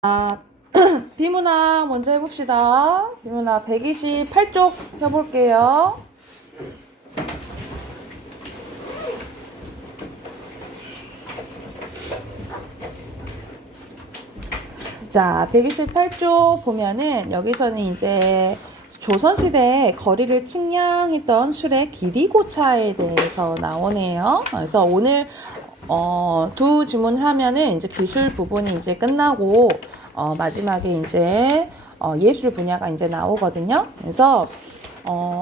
자, 비문학 먼저 해봅시다. 비문학 128쪽 펴볼게요. 자, 128쪽 보면은 여기서는 이제 조선시대에 거리를 측량했던 술의 길이고차에 대해서 나오네요. 그래서 오늘 두 지문을 하면은 이제 기술 부분이 이제 끝나고 마지막에 이제 예술 분야가 이제 나오거든요. 그래서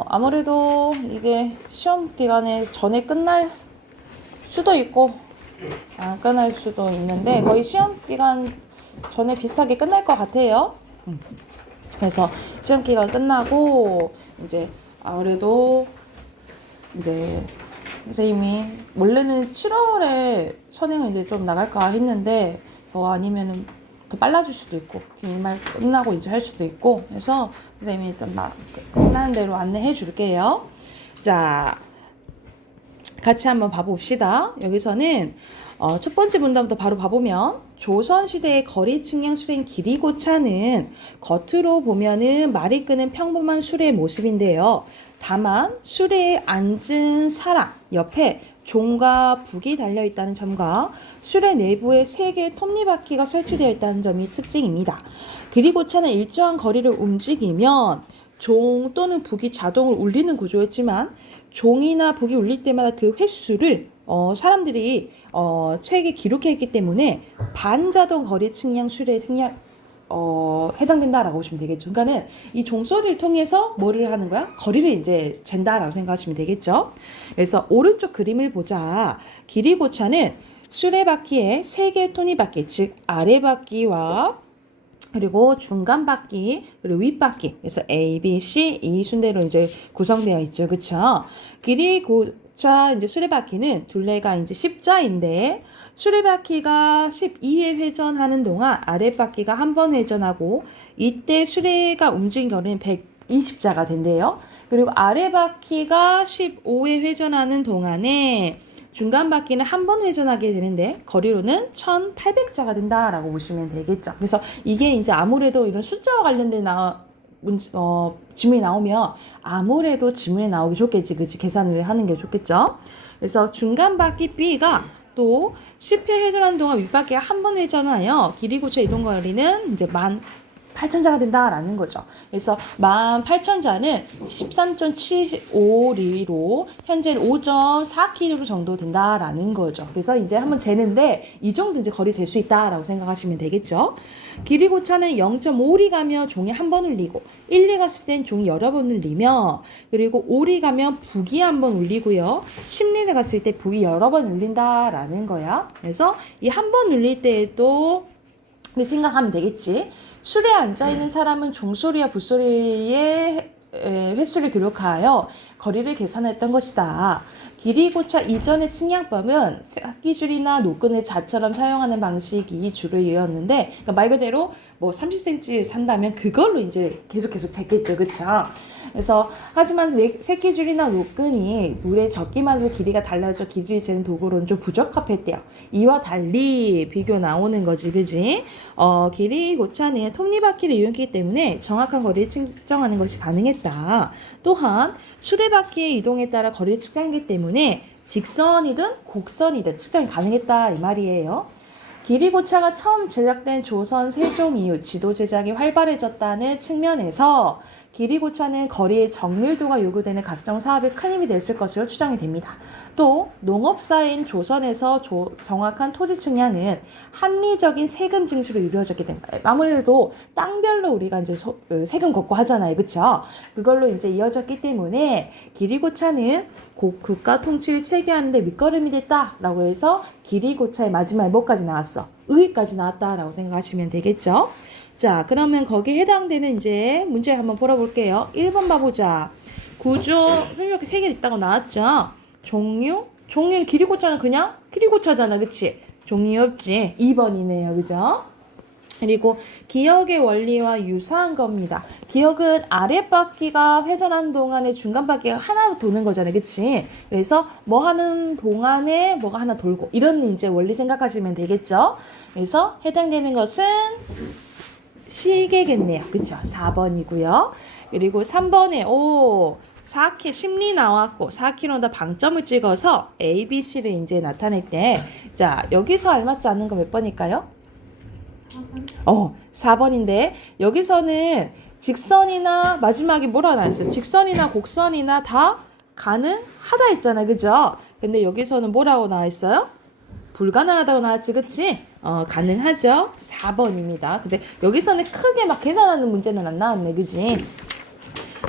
아무래도 이게 시험 기간에 전에 끝날 수도 있고 안 끝날 수도 있는데 거의 시험 기간 전에 비슷하게 끝날 것 같아요. 그래서 시험 기간 끝나고 이제 아무래도 이제 선생님이 원래는 7월에 선행을 이제 좀 나갈까 했는데 아니면은 더 빨라질 수도 있고 기말 끝나고 이제 할 수도 있고 해서 선생님이 일단 막 끝나는 대로 안내해 줄게요. 자, 같이 한번 봐봅시다. 여기서는 첫 번째 문단부터 바로 봐보면 조선시대의 거리 측량 수레인 길이고차는 겉으로 보면은 말이 끄는 평범한 수레의 모습인데요. 다만 수레에 앉은 사람 옆에 종과 북이 달려있다는 점과 수레 내부에 3개의 톱니바퀴가 설치되어 있다는 점이 특징입니다. 길이고차는 일정한 거리를 움직이면 종 또는 북이 자동으로 울리는 구조였지만 종이나 북이 울릴 때마다 그 횟수를 사람들이 책에 기록했기 때문에 반자동 거리 측량 수레에 해당된다라고 보시면 되겠죠. 그러니까는 이 종소리를 통해서 뭐를 하는 거야? 거리를 이제 잰다라고 생각하시면 되겠죠. 그래서 오른쪽 그림을 보자. 길이고차는 수레바퀴에 3개의 토니바퀴, 즉 아래바퀴와 그리고 중간바퀴, 그리고 윗바퀴. 그래서 A, B, C 이 순대로 이제 구성되어 있죠. 그쵸? 길이고차 이제 수레바퀴는 둘레가 이제 십자인데 수레바퀴가 12회 회전하는 동안 아랫바퀴가 한 번 회전하고 이때 수레가 움직인 거리는 120자가 된대요. 그리고 아랫바퀴가 15회 회전하는 동안에 중간 바퀴는 한 번 회전하게 되는데 거리로는 1800자가 된다라고 보시면 되겠죠. 그래서 이게 이제 아무래도 이런 숫자와 관련된 지문이 나오면 아무래도 지문이 나오기 좋겠지. 그치? 계산을 하는 게 좋겠죠. 그래서 중간 바퀴 B가 또 10회 회전하는 동안 윗바퀴가 한 번 회전하여 길이고차 이동 거리는 이제 18,000자가 된다라는 거죠. 그래서 18,000자는 13.752로 현재는 5.4km 정도 된다라는 거죠. 그래서 이제 한번 재는데 이 정도 이제 거리 잴 수 있다라고 생각하시면 되겠죠. 길이고차는 0.5리 가면 종이 한 번 울리고 1리 갔을 땐 종이 여러 번 울리며 그리고 5리 가면 북이 한 번 울리고요. 10리를 갔을 때 북이 여러 번 울린다라는 거야. 그래서 이 한 번 울릴 때에도 생각하면 되겠지. 술에 앉아있는 사람은 종소리와 붓소리의 횟수를 기록하여 거리를 계산했던 것이다. 길이고차 이전의 측량법은 새끼줄이나 노끈을 자처럼 사용하는 방식이 주류였는데 그러니까 말 그대로 뭐 30cm 산다면 그걸로 이제 계속 쟀겠죠. 그쵸? 그래서 하지만 새끼줄이나 노끈이 물에 젖기만 해도 길이가 달라져 길이를 재는 도구로는 좀 부적합했대요. 이와 달리 비교 나오는 거지, 그지? 길이고차는 톱니바퀴를 이용했기 때문에 정확한 거리를 측정하는 것이 가능했다. 또한 수레바퀴의 이동에 따라 거리를 측정하기 때문에 직선이든 곡선이든 측정이 가능했다 이 말이에요. 길이고차가 처음 제작된 조선 세종 이후 지도 제작이 활발해졌다는 측면에서 길이고차는 거리의 정밀도가 요구되는 각종 사업에 큰 힘이 됐을 것으로 추정이 됩니다. 또 농업사인 조선에서 정확한 토지 측량은 합리적인 세금 징수로 이루어졌기 때문에 아무래도 땅별로 우리가 이제 세금 걷고 하잖아요. 그쵸? 그걸로 이제 이어졌기 때문에 길이고차는 국가 통치를 체계하는 데 밑거름이 됐다라고 해서 길이고차의 마지막에 뭐까지 나왔어? 의까지 나왔다라고 생각하시면 되겠죠? 자, 그러면 거기에 해당되는 이제 문제 한번 풀어볼게요. 1번 봐보자. 구조, 선생님 이렇게 3개 있다고 나왔죠? 종류는 길이고차는 그냥 길이고차잖아. 그치? 종류 없지? 2번이네요. 그죠? 그리고 기역의 원리와 유사한 겁니다. 기역은 아랫바퀴가 회전하는 동안에 중간바퀴가 하나 도는 거잖아요. 그치? 그래서 뭐 하는 동안에 뭐가 하나 돌고 이런 이제 원리 생각하시면 되겠죠? 그래서 해당되는 것은 시계겠네요. 그쵸? 4번이고요. 그리고 3번에 4K 심리 나왔고 4km다 방점을 찍어서 A, B, C를 이제 나타낼 때 자, 여기서 알맞지 않는 거 몇 번일까요? 4번인데 여기서는 직선이나 마지막에 뭐라고 나왔어요? 직선이나 곡선이나 다 가능하다 했잖아요. 그죠? 근데 여기서는 뭐라고 나와 있어요? 불가능하다고 나왔지, 그치? 가능하죠? 4번입니다. 근데 여기서는 크게 막 계산하는 문제는 안 나왔네, 그지?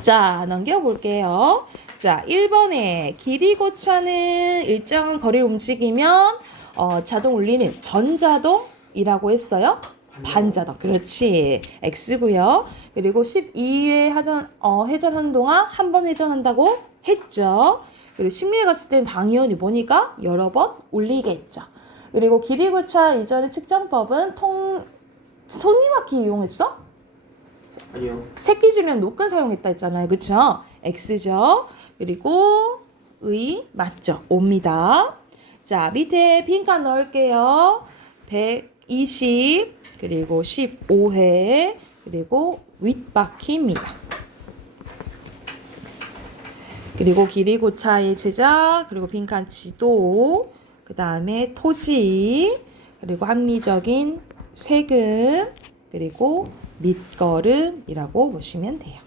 자, 넘겨볼게요. 자, 1번에 길이 고차는 일정한 거리를 움직이면 자동 울리는 전자동이라고 했어요. 반자동. 그렇지. X고요. 그리고 12회 회전하는 동안 한 번 회전한다고 했죠. 그리고 심리에 갔을 때는 당연히 뭐니까 여러 번 울리겠죠. 그리고 길이 고차 이전의 측정법은 톱니바퀴 이용했어? 아니요. 새끼줄이랑 노끈 사용했다 했잖아요. 그쵸? X죠. 그리고 맞죠? 옵니다. 자, 밑에 빈칸 넣을게요. 120 그리고 15회 그리고 윗바퀴입니다. 그리고 길이 고차의 제작 그리고 빈칸 지도 그 다음에 토지 그리고 합리적인 세금 그리고 밑거름이라고 보시면 돼요.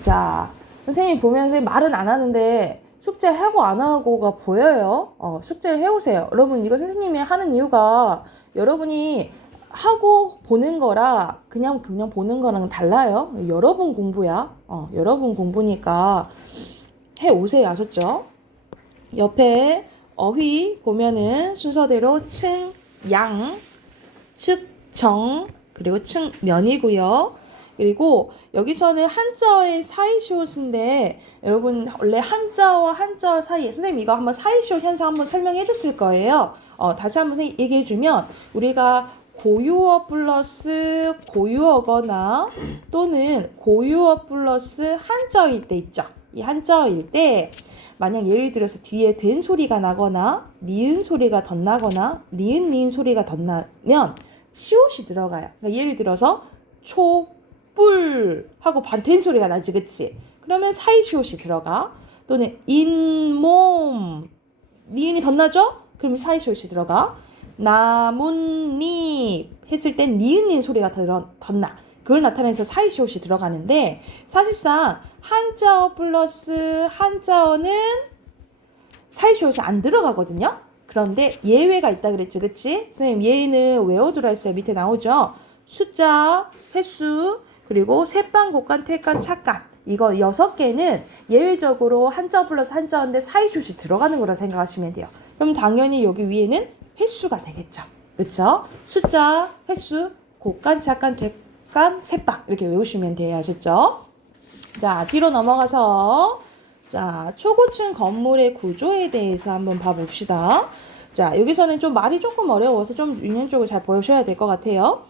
자, 선생님 보면서 말은 안 하는데 숙제하고 안 하고가 보여요. 숙제를 해오세요. 여러분 이거 선생님이 하는 이유가 여러분이 하고 보는 거라 그냥 보는 거랑 달라요. 여러분 공부야. 여러분 공부니까 해오세요. 아셨죠? 옆에 어휘 보면은 순서대로 층, 양, 측, 정, 그리고 측면이고요. 그리고 여기서는 한자어의 사이시옷인데 여러분 원래 한자어와 한자어 사이에 선생님 이거 한번 사이시옷 현상 한번 설명해 줬을 거예요. 다시 한번 얘기해 주면 우리가 고유어 플러스 고유어거나 또는 고유어 플러스 한자어일 때 있죠. 이 한자어일 때 만약 예를 들어서 뒤에 된 소리가 나거나 니은 소리가 덧나거나 니은 소리가 덧나면 시옷이 들어가요. 그러니까 예를 들어서 촛불 하고 된 소리가 나지, 그치? 그러면 사이시옷이 들어가. 또는 잇몸 니은이 덧나죠? 그러면 사이시옷이 들어가. 나뭇잎 했을 땐 니은 소리가 덧나. 그걸 나타내서 사이시옷이 들어가는데 사실상 한자어 플러스 한자어는 사이시옷이 안 들어가거든요. 그런데 예외가 있다 그랬지, 그치? 선생님 예외는 외워두라 했어요. 밑에 나오죠. 숫자, 횟수, 그리고 세반, 곡간, 퇴간, 착간. 이거 6개는 예외적으로 한자어 플러스 한자어인데 사이시옷이 들어가는 거라 생각하시면 돼요. 그럼 당연히 여기 위에는 횟수가 되겠죠. 그쵸? 숫자, 횟수, 곡간, 착간, 퇴간, 세반 이렇게 외우시면 돼요. 아셨죠? 자, 뒤로 넘어가서 자, 초고층 건물의 구조에 대해서 한번 봐봅시다. 자, 여기서는 좀 말이 조금 어려워서 좀 유연적으로 잘 보셔야 될 것 같아요.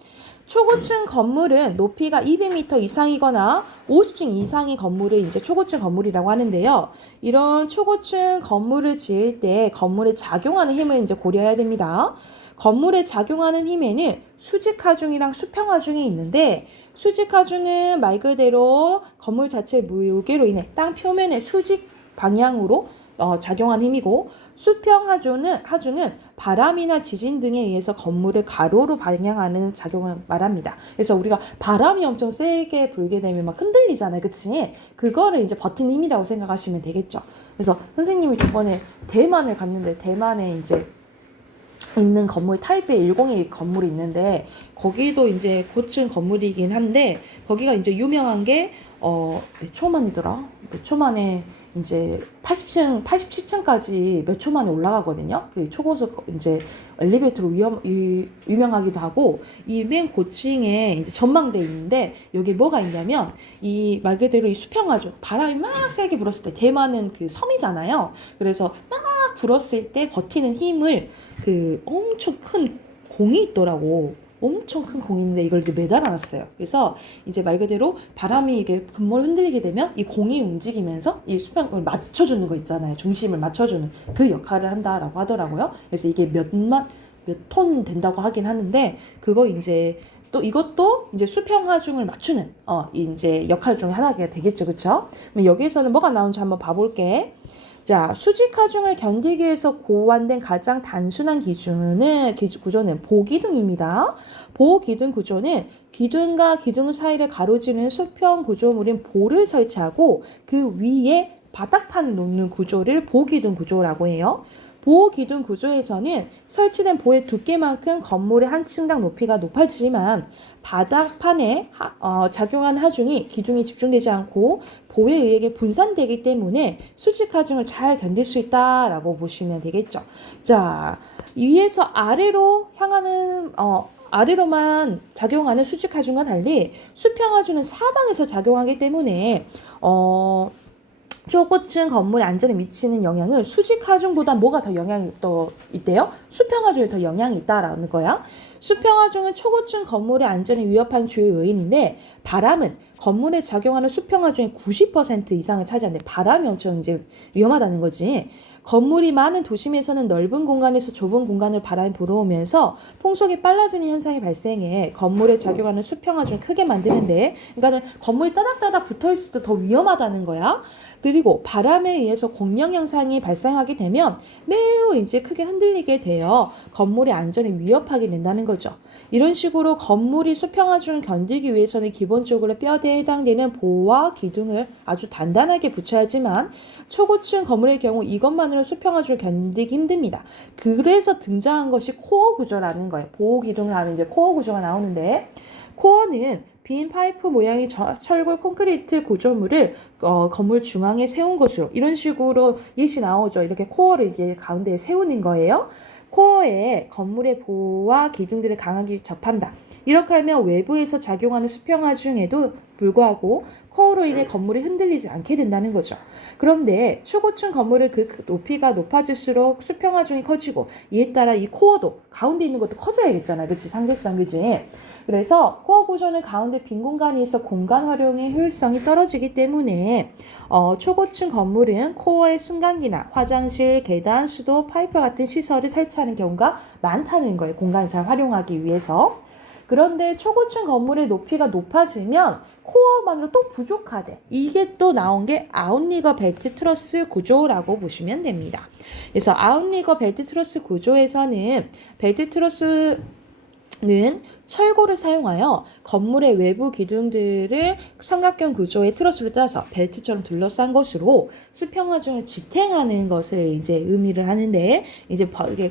초고층 건물은 높이가 200m 이상이거나 50층 이상의 건물을 이제 초고층 건물이라고 하는데요. 이런 초고층 건물을 지을 때 건물에 작용하는 힘을 이제 고려해야 됩니다. 건물에 작용하는 힘에는 수직하중이랑 수평하중이 있는데 수직하중은 말 그대로 건물 자체의 무게로 인해 땅 표면의 수직 방향으로 작용한 힘이고 수평하중은 바람이나 지진 등에 의해서 건물을 가로로 방향하는 작용을 말합니다. 그래서 우리가 바람이 엄청 세게 불게 되면 막 흔들리잖아요. 그치? 그거를 이제 버티는 힘이라고 생각하시면 되겠죠. 그래서 선생님이 저번에 대만을 갔는데 대만에 이제 있는 건물 타이페이 102 건물이 있는데 거기도 이제 고층 건물이긴 한데 거기가 이제 유명한 게 몇 초 만이더라? 몇 초 만에 이제 80층, 87층까지 몇 초 만에 올라가거든요. 그 초고속 이제 엘리베이터로 유명하기도 하고 이 맨 고층에 이제 전망대 있는데 여기 뭐가 있냐면 이 말 그대로 이 수평하중 바람이 막 세게 불었을 때 대만은 그 섬이잖아요. 그래서 막 불었을 때 버티는 힘을 그 엄청 큰 공이 있더라고. 엄청 큰 공인데 이걸 이렇게 매달아놨어요. 그래서 이제 말 그대로 바람이 이게 건물을 흔들리게 되면 이 공이 움직이면서 이 수평을 맞춰주는 거 있잖아요. 중심을 맞춰주는 그 역할을 한다라고 하더라고요. 그래서 이게 몇 톤 된다고 하긴 하는데 그거 이제 또 이것도 이제 수평 하중을 맞추는 이제 역할 중에 하나가 되겠죠, 그렇죠? 여기에서는 뭐가 나오는지 한번 봐볼게. 자, 수직 하중을 견디기 위해서 고안된 가장 단순한 구조는 보기둥입니다. 보기둥 구조는 기둥과 기둥 사이를 가로지르는 수평 구조물인 보를 설치하고 그 위에 바닥판을 놓는 구조를 보기둥 구조라고 해요. 보기둥 구조에서는 설치된 보의 두께만큼 건물의 한 층당 높이가 높아지지만 바닥판에 작용하는 하중이 기둥에 집중되지 않고 보에 의해 분산되기 때문에 수직 하중을 잘 견딜 수 있다라고 보시면 되겠죠. 자, 위에서 아래로 향하는 아래로만 작용하는 수직 하중과 달리 수평 하중은 사방에서 작용하기 때문에 초고층 건물의 안전에 미치는 영향은 수직 하중보다 뭐가 더 영향이 또 있대요? 수평 하중에 더 영향이 있다라는 거야. 수평 하중은 초고층 건물의 안전에 위협하는 주요 요인인데 바람은 건물에 작용하는 수평 하중의 90% 이상을 차지하는데 바람이 엄청 이제 위험하다는 거지. 건물이 많은 도심에서는 넓은 공간에서 좁은 공간을 바람이 불어오면서 풍속이 빨라지는 현상이 발생해 건물에 작용하는 수평 하중을 크게 만드는데 그러니까는 건물이 따닥따닥 붙어있을 때 더 위험하다는 거야. 그리고 바람에 의해서 공명 현상이 발생하게 되면 매우 이제 크게 흔들리게 되어 건물의 안전을 위협하게 된다는 거죠. 이런 식으로 건물이 수평 하중을 견디기 위해서는 기본적으로 뼈대에 해당되는 보와 기둥을 아주 단단하게 붙여야 하지만 초고층 건물의 경우 이것만으로 수평 하중을 견디기 힘듭니다. 그래서 등장한 것이 코어 구조라는 거예요. 보호 기둥을 하면 이제 코어 구조가 나오는데 코어는 빈 파이프 모양의 철골 콘크리트 구조물을 건물 중앙에 세운 것으로 이런 식으로 예시 나오죠. 이렇게 코어를 이제 가운데에 세우는 거예요. 코어에 건물의 보와 기둥들을 강하게 접한다. 이렇게 하면 외부에서 작용하는 수평 하중에도 불구하고 코어로 인해 건물이 흔들리지 않게 된다는 거죠. 그런데 초고층 건물의 그 높이가 높아질수록 수평 하중이 커지고 이에 따라 이 코어도 가운데 있는 것도 커져야겠잖아요. 그렇지? 상sek상 그지? 그래서 코어 구조는 가운데 빈 공간이 있어 공간 활용의 효율성이 떨어지기 때문에 초고층 건물은 코어에 승강기나 화장실, 계단, 수도, 파이프 같은 시설을 설치하는 경우가 많다는 거예요. 공간을 잘 활용하기 위해서. 그런데 초고층 건물의 높이가 높아지면 코어만으로 또 부족하대. 이게 또 나온 게 아웃리거 벨트 트러스 구조라고 보시면 됩니다. 그래서 아웃리거 벨트 트러스 구조에서는 벨트 트러스는 철골을 사용하여 건물의 외부 기둥들을 삼각형 구조의 트러스를 짜서 벨트처럼 둘러싼 것으로 수평 하중을 지탱하는 것을 이제 의미를 하는데 이제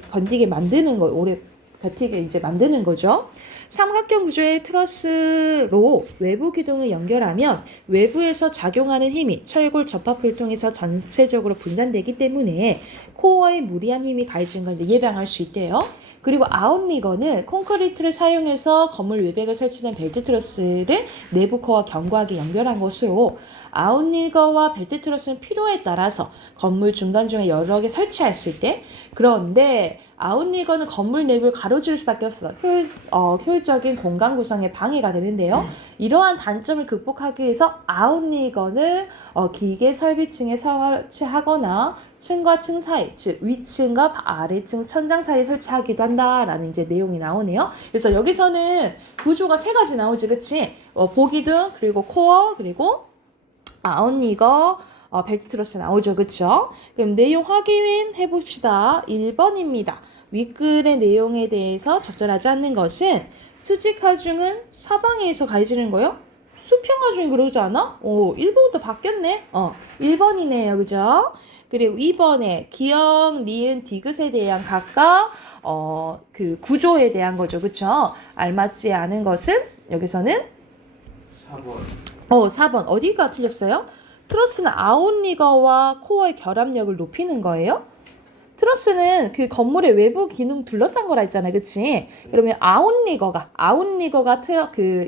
건디게 만드는 거 오래 버티게 이제 만드는 거죠. 삼각형 구조의 트러스로 외부 기둥을 연결하면 외부에서 작용하는 힘이 철골 접합부를 통해서 전체적으로 분산되기 때문에 코어에 무리한 힘이 가해지는 걸 이제 예방할 수 있대요. 그리고 아웃리거는 콘크리트를 사용해서 건물 외벽에 설치된 벨트 트러스를 내부 코어와 견고하게 연결한 것으로 아웃리거와 벨트 트러스는 필요에 따라서 건물 중간중에 여러 개 설치할 수 있대. 그런데 아웃리거는 건물 내부를 가로지를 수밖에 없어. 효율적인 공간 구성에 방해가 되는데요. 이러한 단점을 극복하기 위해서 아웃리거를 기계 설비층에 설치하거나 층과 층 사이, 즉 위층과 아래층 천장 사이에 설치하기도 한다라는 이제 내용이 나오네요. 그래서 여기서는 구조가 세 가지 나오지, 그치? 보기둥, 그리고 코어, 그리고 아웃리거, 벨트 트러스 나오죠, 그쵸? 그럼 내용 확인해 봅시다. 1번입니다. 윗글의 내용에 대해서 적절하지 않는 것은 수직 하중은 사방에서 가해지는 거요? 수평 하중이 그러지 않아? 1번부터 바뀌었네. 1번이네요, 그죠? 그리고 2번에 기역, 니은, 디귿에 대한 각각 그 구조에 대한 거죠, 그쵸? 알맞지 않은 것은 여기서는 4번. 4번 어디가 틀렸어요? 트러스는 아웃리거와 코어의 결합력을 높이는 거예요. 트러스는 그 건물의 외부 기능 둘러싼 거라 했잖아요, 그치? 그러면 아웃리거가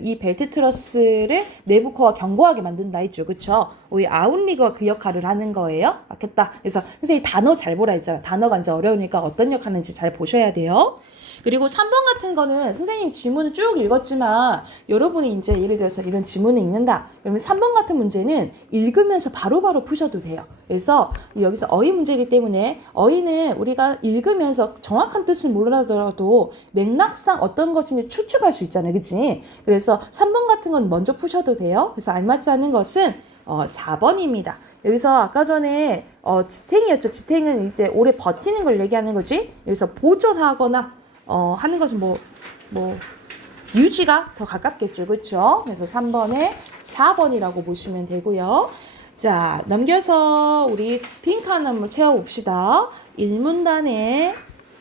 이 벨트 트러스를 내부 코어가 견고하게 만든다 했죠, 그쵸? 이 아웃리거가 그 역할을 하는 거예요. 맞겠다. 그래서 선생님 단어 잘 보라 했잖아요. 단어가 이제 어려우니까 어떤 역할인지 잘 보셔야 돼요. 그리고 3번 같은 거는 선생님이 지문을 쭉 읽었지만 여러분이 이제 예를 들어서 이런 지문을 읽는다. 그러면 3번 같은 문제는 읽으면서 바로바로 푸셔도 돼요. 그래서 여기서 어휘 문제이기 때문에 어휘는 우리가 읽으면서 정확한 뜻을 몰라더라도 맥락상 어떤 것인지 추측할 수 있잖아요. 그치? 그래서 3번 같은 건 먼저 푸셔도 돼요. 그래서 알맞지 않은 것은 4번입니다. 여기서 아까 전에 지탱이었죠. 지탱은 이제 오래 버티는 걸 얘기하는 거지. 여기서 보존하거나 하는 것은 뭐 유지가 더 가깝겠죠. 그렇죠? 그래서 3번에 4번이라고 보시면 되고요. 자, 넘겨서 우리 빈칸 한번 채워봅시다. 1문단에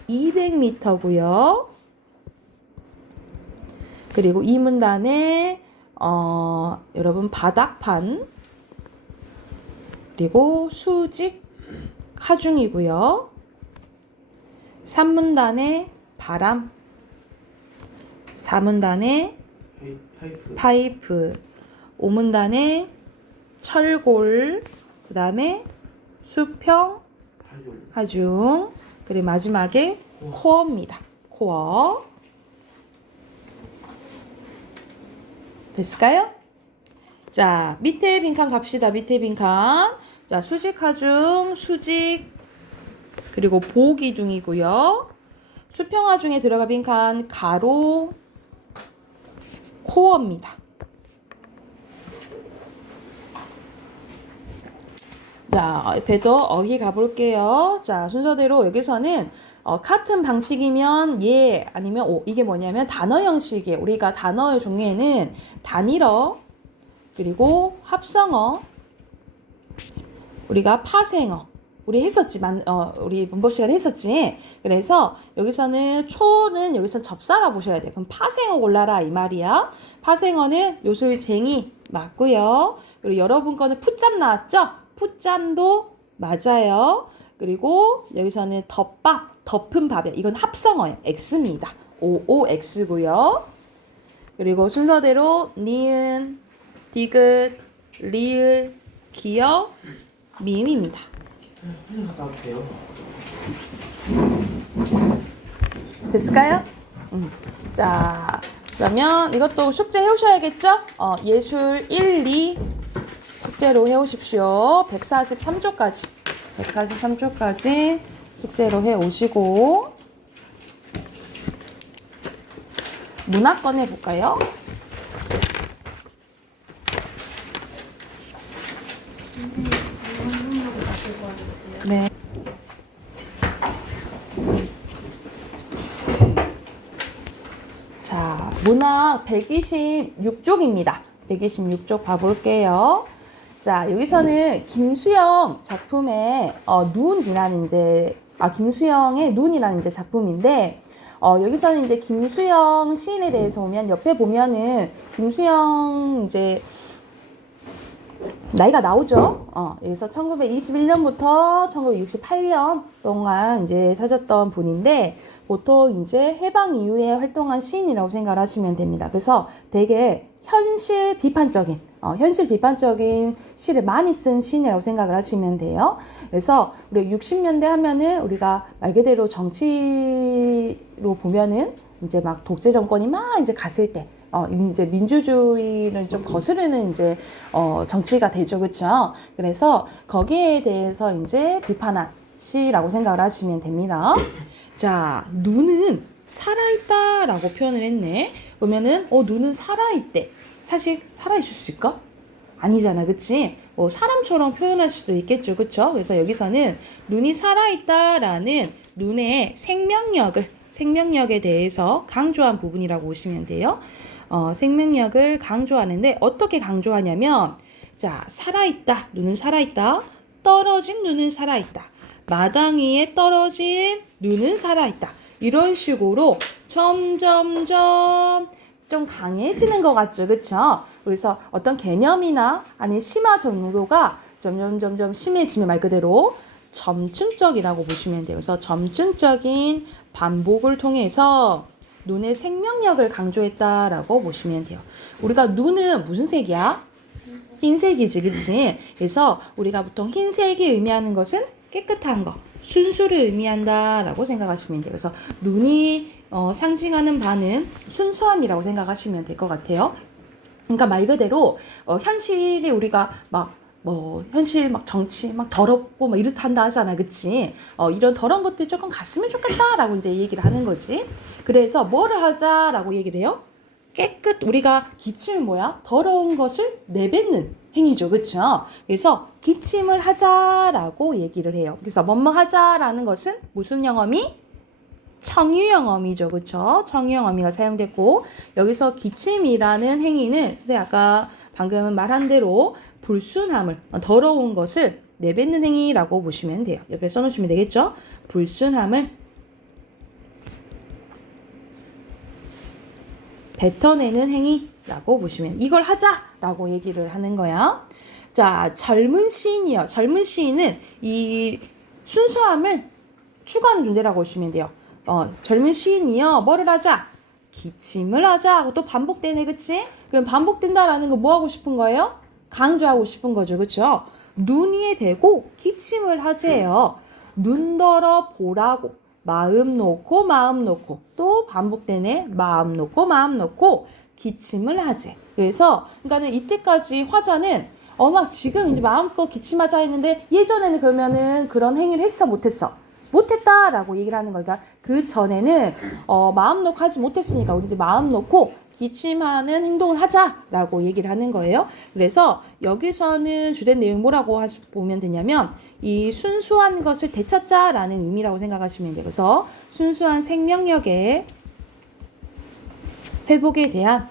200m고요. 그리고 2문단에 여러분 바닥판 그리고 수직 하중이고요. 3문단에 바람 4문단에 파이프 5문단에 철골 그 다음에 수평 하중 그리고 마지막에 코어입니다. 코어 됐을까요? 자, 밑에 빈칸 갑시다. 밑에 빈칸. 자, 수직 하중, 수직 그리고 보기둥이고요. 수평 하중에 들어가 빈칸 가로 코어입니다. 자, 옆에도 어휘 가볼게요. 자, 순서대로 여기서는 같은 방식이면 예 아니면 이게 뭐냐면 단어 형식이에요. 우리가 단어의 종류에는 단일어 그리고 합성어 우리가 파생어 우리 했었지만 우리 문법 시간에 했었지. 그래서 여기서는 초는 여기서 접사라 보셔야 돼요. 그럼 파생어 골라라 이 말이야. 파생어는 요술쟁이 맞고요. 그리고 여러분 거는 풋잠 나왔죠? 풋잠도 맞아요. 그리고 여기서는 덮밥, 덮은 밥이야. 이건 합성어예요. X입니다. OOX고요. 그리고 순서대로 니은, 디귿, 리을, 기역, 미음입니다. 됐을까요? 자, 그러면 이것도 숙제 해오셔야겠죠? 예술 1, 2 숙제로 해오십시오. 143쪽까지. 143쪽까지 숙제로 해오시고 문학권 해볼까요? 네. 자, 문학 126쪽입니다. 126쪽 봐볼게요. 자, 여기서는 김수영 작품의 눈이라는 김수영의 눈이라는 이제 작품인데 여기서는 이제 김수영 시인에 대해서 보면 옆에 보면은 김수영 이제 나이가 나오죠. 여기서 1921년부터 1968년 동안 이제 사셨던 분인데 보통 이제 해방 이후에 활동한 시인이라고 생각을 하시면 됩니다. 그래서 되게 현실 비판적인 시를 많이 쓴 시인이라고 생각을 하시면 돼요. 그래서 우리 60년대 하면은 우리가 말 그대로 정치로 보면은 이제 막 독재 정권이 막 이제 갔을 때 이제 민주주의를 좀 거스르는 이제 정치가 되죠. 그렇죠? 그래서 거기에 대해서 이제 비판한 시라고 생각을 하시면 됩니다. 자, 눈은 살아있다라고 표현을 했네. 그러면은 눈은 살아있대. 사실 살아있을 수 있을까? 아니잖아, 그치? 사람처럼 표현할 수도 있겠죠, 그쵸? 그래서 여기서는 눈이 살아있다라는 눈의 생명력에 대해서 강조한 부분이라고 보시면 돼요. 생명력을 강조하는데 어떻게 강조하냐면, 자, 살아있다, 눈은 살아있다. 떨어진 눈은 살아있다. 마당 위에 떨어진 눈은 살아있다. 이런 식으로 점점점 좀 강해지는 것 같죠, 그쵸? 그래서 어떤 개념이나 아니 심화 정도가 점점 심해지면 말 그대로 점층적이라고 보시면 돼요. 그래서 점층적인 반복을 통해서 눈의 생명력을 강조했다라고 보시면 돼요. 우리가 눈은 무슨 색이야? 흰색이지, 그치? 그래서 우리가 보통 흰색이 의미하는 것은 깨끗한 거, 순수를 의미한다라고 생각하시면 돼요. 그래서 눈이 상징하는 바는 순수함이라고 생각하시면 될 것 같아요. 그러니까 말 그대로 현실이 우리가 현실 정치 더럽고 이렇다 한다 하잖아, 그치? 이런 더러운 것들이 조금 갔으면 좋겠다라고 이제 얘기를 하는 거지. 그래서 뭐를 하자라고 얘기를 해요? 우리가 기침은 뭐야? 더러운 것을 내뱉는 행위죠, 그쵸? 그래서 기침을 하자라고 얘기를 해요. 그래서 뭐뭐 하자라는 것은 무슨 영어미? 청유영어미죠, 그쵸? 청유영어미가 사용됐고, 여기서 기침이라는 행위는 선생님 아까 방금 말한 대로 불순함을, 더러운 것을 내뱉는 행위라고 보시면 돼요. 옆에 써놓으시면 되겠죠? 불순함을 뱉어내는 행위라고 보시면, 이걸 하자라고 얘기를 하는 거야. 자, 젊은 시인이요. 젊은 시인은 이 순수함을 추구하는 존재라고 보시면 돼요. 젊은 시인이요. 뭐를 하자? 기침을 하자 하고 또 반복되네, 그치? 그럼 반복된다라는 거 뭐 하고 싶은 거예요? 강조하고 싶은 거죠, 그쵸? 눈 위에 대고 기침을 하재요. 눈더러 보라고 마음 놓고 또 반복되네. 마음 놓고 기침을 하재. 그래서 그러니까는 이때까지 화자는 막 지금 이제 마음껏 기침하자 했는데 예전에는 그러면은 그런 행위를 했어, 못했다라고 얘기를 하는 거니까 그 전에는 마음 놓고 하지 못했으니까 우리 이제 마음 놓고 기침하는 행동을 하자라고 얘기를 하는 거예요. 그래서 여기서는 주된 내용 뭐라고 보면 되냐면 이 순수한 것을 되찾자라는 의미라고 생각하시면 돼요. 그래서 순수한 생명력의 회복에 대한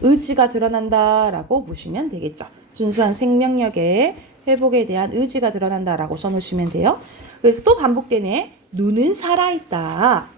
의지가 드러난다라고 보시면 되겠죠. 순수한 생명력의 회복에 대한 의지가 드러난다라고 써놓으시면 돼요. 그래서 또 반복되네. 눈은 살아있다.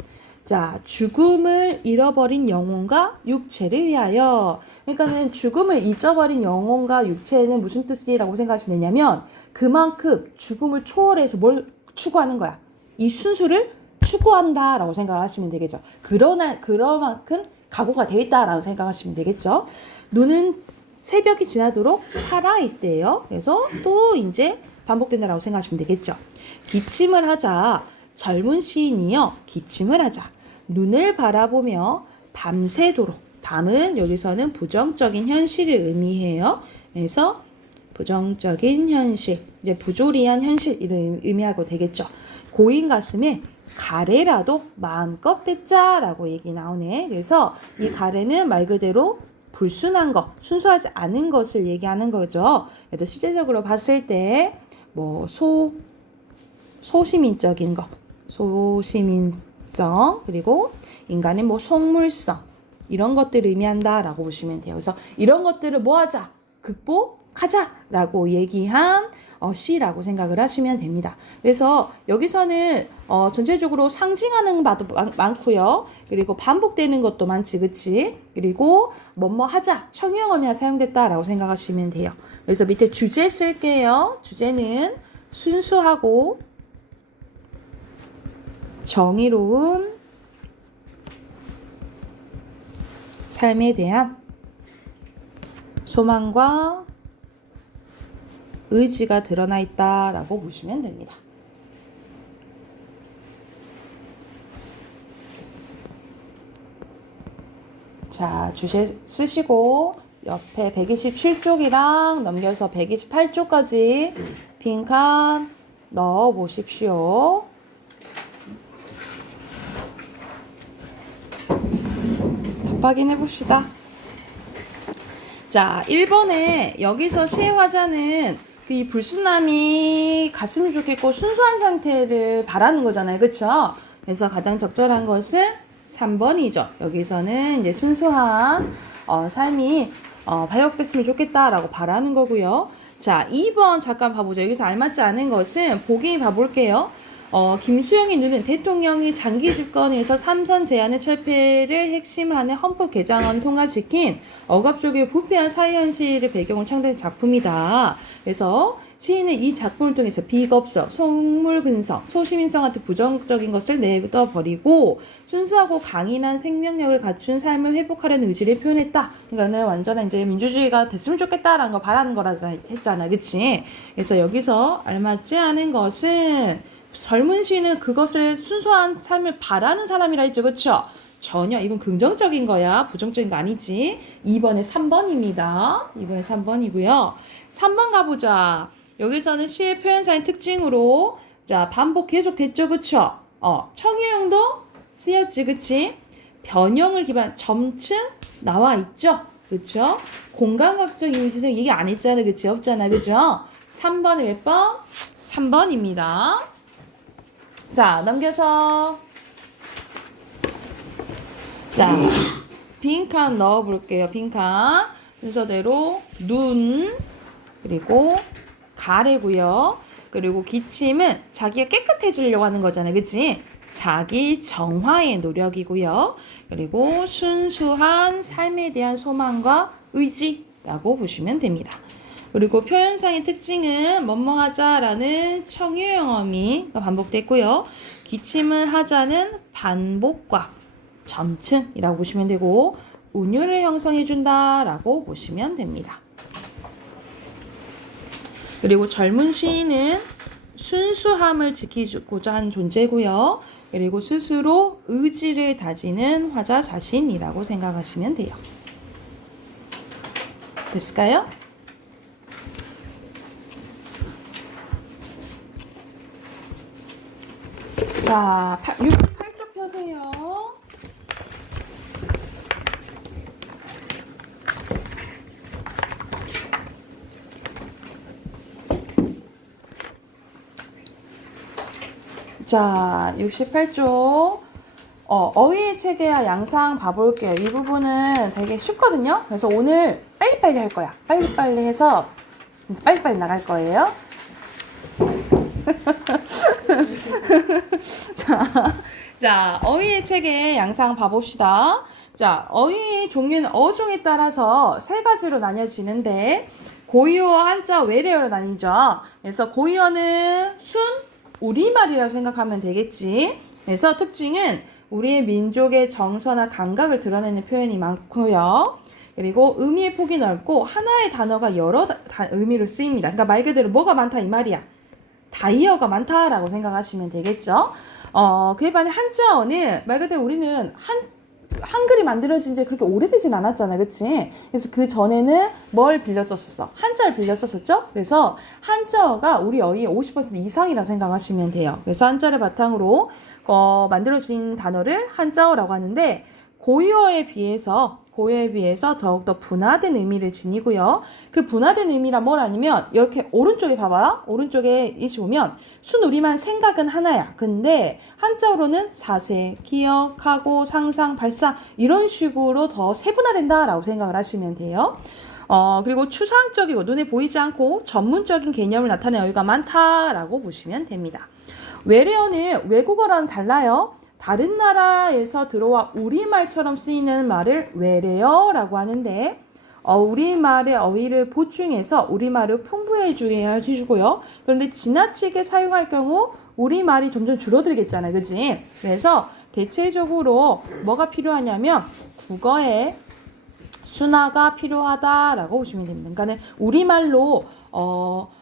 자, 죽음을 잃어버린 영혼과 육체를 위하여. 그러니까는 죽음을 잊어버린 영혼과 육체는 무슨 뜻이라고 생각하시면 되냐면 그만큼 죽음을 초월해서 뭘 추구하는 거야? 이 순수를 추구한다라고 생각을 하시면 되겠죠. 그러만큼 각오가 되어 있다라고 생각하시면 되겠죠. 눈은 새벽이 지나도록 살아있대요. 그래서 또 이제 반복된다라고 생각하시면 되겠죠. 기침을 하자. 젊은 시인이요. 기침을 하자. 눈을 바라보며 밤새도록. 밤은 여기서는 부정적인 현실을 의미해요. 그래서 부정적인 현실, 이제 부조리한 현실을 의미하고 되겠죠. 고인 가슴에 가래라도 마음껏 뱉자라고 얘기 나오네. 그래서 이 가래는 말 그대로 불순한 것, 순수하지 않은 것을 얘기하는 거죠. 그래서 실제적으로 봤을 때 소시민적인 것, 소시민성, 그리고 인간의 속물성 이런 것들을 의미한다라고 보시면 돼요. 그래서 이런 것들을 뭐하자? 극복하자라고 얘기한 시라고 생각을 하시면 됩니다. 그래서 여기서는 전체적으로 상징하는 바도 많고요. 그리고 반복되는 것도 많지, 그치? 그리고 뭐뭐 하자, 청유형어미가 사용됐다라고 생각하시면 돼요. 그래서 밑에 주제 쓸게요. 주제는 순수하고 정의로운 삶에 대한 소망과 의지가 드러나 있다라고 보시면 됩니다. 자, 주제 쓰시고 옆에 127쪽이랑 넘겨서 128쪽까지 빈칸 넣어 보십시오. 답 확인해 봅시다. 자, 1번에 여기서 시의 화자는 이 불순함이 갔으면 좋겠고 순수한 상태를 바라는 거잖아요. 그쵸? 그래서 가장 적절한 것은 3번이죠. 여기서는 이제 순수한 삶이 발육됐으면 좋겠다라고 바라는 거고요. 자, 2번 잠깐 봐보죠. 여기서 알맞지 않은 것은 보기 봐볼게요. 김수영이 누는 대통령이 장기 집권에서 삼선 제안의 철폐를 핵심하는 헌법 개정안 통과시킨 억압 속의 부패한 사회 현실을 배경으로 창작된 작품이다. 그래서 시인은 이 작품을 통해서 비겁서, 속물근성, 소시민성 같은 부정적인 것을 내버려버리고 순수하고 강인한 생명력을 갖춘 삶을 회복하려는 의지를 표현했다. 그러니까는 완전한 이제 민주주의가 됐으면 좋겠다라는 걸 바라는 거라 했잖아, 그치? 그래서 여기서 알맞지 않은 것은 젊은 시인은 그것을 순수한 삶을 바라는 사람이라 했죠. 그쵸? 전혀 이건 긍정적인 거야. 부정적인 거 아니지. 2번에 3번입니다. 2번에 3번이고요. 3번 가보자. 여기서는 시의 표현사의 특징으로 자 반복 계속 됐죠. 그쵸? 청유형도 쓰였지. 그치? 변형을 기반 점층 나와 있죠. 그쵸? 공감각적 이미지는 얘기 안 했잖아. 그치? 없잖아. 그죠? 3번은 몇 번? 3번입니다. 자, 넘겨서 자, 빈칸 넣어볼게요. 빈칸 순서대로 눈 그리고 가래고요. 그리고 기침은 자기가 깨끗해지려고 하는 거잖아요. 그치? 자기 정화의 노력이고요. 그리고 순수한 삶에 대한 소망과 의지라고 보시면 됩니다. 그리고 표현상의 특징은 뭐뭐하자라는 청유형어미 반복됐고요. 기침을 하자는 반복과 점층이라고 보시면 되고 운율을 형성해준다라고 보시면 됩니다. 그리고 젊은 시인은 순수함을 지키고자 하는 존재고요. 그리고 스스로 의지를 다지는 화자 자신이라고 생각하시면 돼요. 됐을까요? 자, 68쪽 펴세요. 자, 68쪽. 어휘의 체계와 양상 봐볼게요. 이 부분은 되게 쉽거든요. 그래서 오늘 빨리빨리 할 거야. 빨리빨리 해서 빨리빨리 나갈 거예요. 자, 어휘의 체계 양상 봐봅시다. 자, 어휘의 종류는 어종에 따라서 세 가지로 나뉘어지는데 고유어, 한자, 외래어로 나뉘죠. 그래서 고유어는 순, 우리말이라고 생각하면 되겠지. 그래서 특징은 우리의 민족의 정서나 감각을 드러내는 표현이 많고요. 그리고 의미의 폭이 넓고 하나의 단어가 여러 의미로 쓰입니다. 그러니까 말 그대로 뭐가 많다 이 말이야. 다이어가 많다라고 생각하시면 되겠죠. 그에 반해 한자어는 말 그대로 우리는 한글이 만들어진 지 그렇게 오래되진 않았잖아. 그치? 그래서 그 전에는 뭘 빌려 썼었어? 한자를 빌려 썼었죠? 그래서 한자어가 우리 어휘의 50% 이상이라고 생각하시면 돼요. 그래서 한자를 바탕으로 만들어진 단어를 한자어라고 하는데 고유어에 비해서 더욱더 분화된 의미를 지니고요. 그 분화된 의미란 뭘 아니면 이렇게 오른쪽에 봐봐. 오른쪽에 이시 보면 순우리말 생각은 하나야. 근데 한자어로는 사세, 기억하고, 상상, 발상 이런 식으로 더 세분화된다라고 생각을 하시면 돼요. 그리고 추상적이고 눈에 보이지 않고 전문적인 개념을 나타내는 어휘가 많다라고 보시면 됩니다. 외래어는 외국어랑 달라요. 다른 나라에서 들어와 우리말처럼 쓰이는 말을 외래어라고 하는데 우리말의 어휘를 보충해서 우리말을 풍부해주게 해주고요. 그런데 지나치게 사용할 경우 우리말이 점점 줄어들겠잖아요. 그치? 그래서 대체적으로 뭐가 필요하냐면 국어의 순화가 필요하다라고 보시면 됩니다. 그러니까 우리말로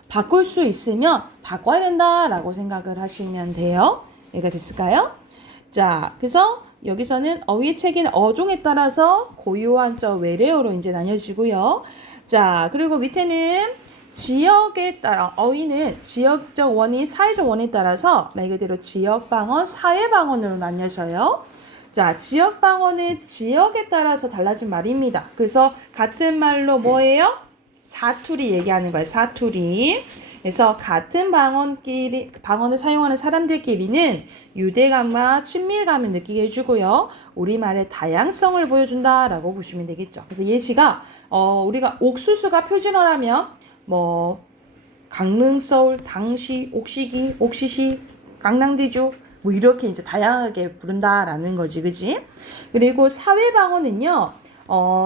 바꿀 수 있으면 바꿔야 된다라고 생각을 하시면 돼요. 이해가 됐을까요? 자, 그래서 여기서는 어휘의 체계는 어종에 따라서 고유어, 한자어, 외래어로 이제 나뉘어지고요. 자, 그리고 밑에는 지역에 따라 어휘는 지역적 원인, 사회적 원인에 따라서 말 그대로 지역 방언, 사회 방언으로 나뉘어져요. 자, 지역 방언은 지역에 따라서 달라진 말입니다. 그래서 같은 말로 뭐예요? 사투리 얘기하는 거예요. 사투리. 그래서 같은 방언을 사용하는 사람들끼리는 유대감과 친밀감을 느끼게 해주고요. 우리말의 다양성을 보여준다라고 보시면 되겠죠. 그래서 예시가 우리가 옥수수가 표준어라면 강릉, 서울, 당시, 옥시기, 옥시시, 강낭대주 이렇게 이제 다양하게 부른다라는 거지, 그지? 그리고 사회 방언은요.